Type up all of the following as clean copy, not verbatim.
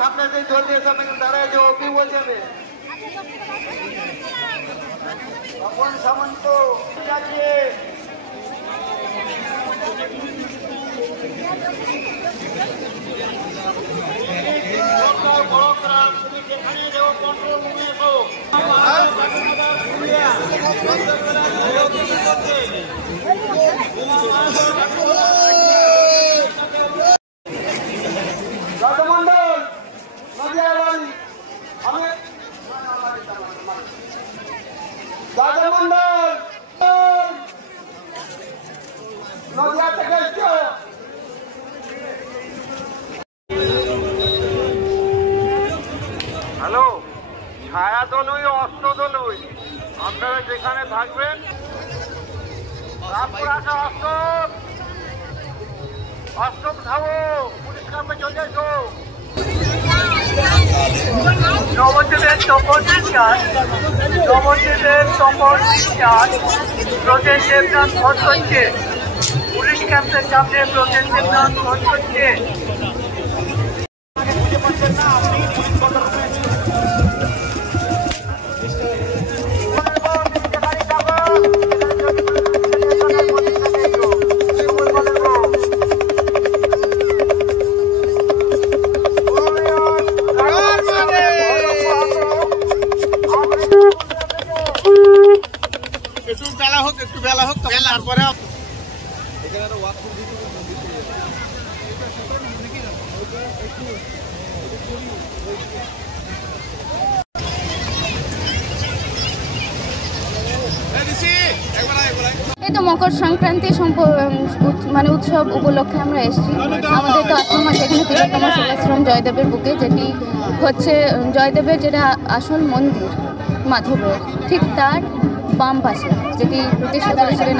সামনে যে জল দিয়ে সামনে দাঁড়ায় যে অপি বলছে তখন সামন্ত আছে হ্যালো, ছায়া দলুই অস্ত্র দলুই আপনারা যেখানে থাকবেন অস্ত্র উঠাবো, পুলিশ ক্যাম্পে চলে এসো। নবদ্বীপের তপন বিশ্বাস প্রজেন দেবনাথ ভোট করছে, পুলিশ ক্যাম্পের সামনে প্রজেন দেবনাথ ভোট করছে। একটু বেলা হোক তারপরে এই তো মকর সংক্রান্তি মানে উৎসব উপলক্ষে আমরা এসেছি। আমাদের তো আশ্রম আছে এখানে তিলোত্তম সেবাশ্রম জয়দেবের বুকে, যেটি হচ্ছে জয়দেবের যেটা আসল মন্দির মাধবের, ঠিক তার বাম পাশে, যেটি প্রতিষ্ঠা করেছিলেন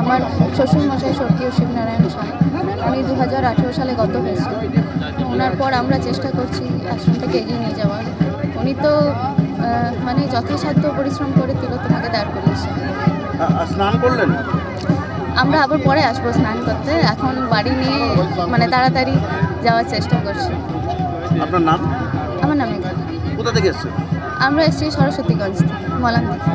আমার শ্বশুরমশাই স্বর্গীয় শিবনারায়ণ শাহ। উনি 2018 সালে গত হয়েছে। ওনার পর আমরা চেষ্টা করছি আশ্রমটাকে এগিয়ে নিয়ে যাওয়ার। উনি তো মানে যথাসাধ্য পরিশ্রম করে তিলোত্তমাকে দাঁড় করিয়েছেন। স্নান করলেন? আমরা আবার পরে আসবো স্নান করতে, এখন বাড়ি নিয়ে মানে তাড়াতাড়ি যাওয়ার চেষ্টা করছি। আপনার নাম? আমার নাম মেঘা। কোথা থেকে এসেছেন? আমরা এসেছি সরস্বতীগঞ্জ থেকে, মলান থেকে।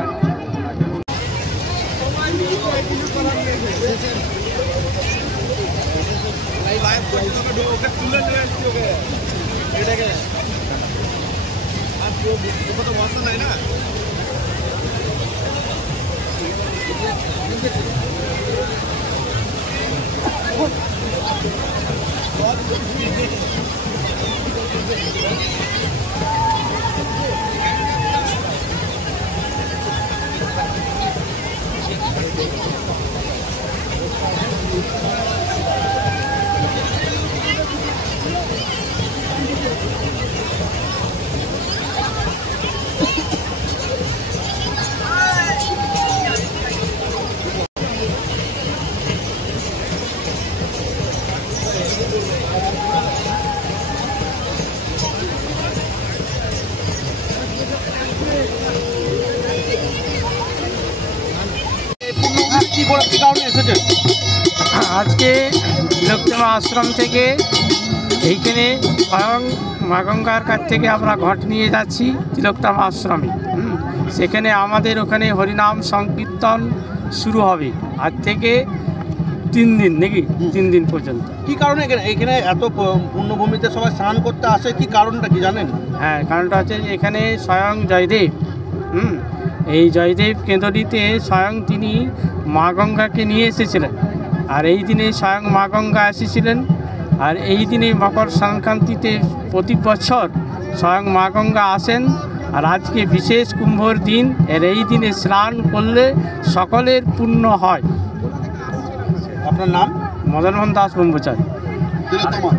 আজকে তিলোত্তমা আশ্রম থেকে এইখানে স্বয়ং মা গঙ্গার কাছ থেকে আমরা ঘট নিয়ে যাচ্ছি তিলোত্তমা আশ্রমে। সেখানে আমাদের ওখানে হরিনাম সংকীর্তন শুরু হবে আজ থেকে 3 দিন, নাকি 3 দিন পর্যন্ত। কি কারণে এখানে এত পুণ্যভূমিতে সবাই স্নান করতে আসে, কি কারণটা কি জানেন? হ্যাঁ, কারণটা হচ্ছে যে এখানে স্বয়ং জয়দেব এই জয়দেব কেন্দ্রটিতে স্বয়ং তিনি মা গঙ্গাকে নিয়ে এসেছিলেন, আর এই দিনে স্বয়ং মা গঙ্গা এসেছিলেন। আর এই দিনে মকর সংক্রান্তিতে প্রতি বছর স্বয়ং মা গঙ্গা আসেন, আর আজকে বিশেষ কুম্ভর দিন। এর এই দিনে স্নান করলে সকলের পুণ্য হয়। আপনার নাম? মদনমোহন দাস ব্রহ্মচারী। তিলোত্তমা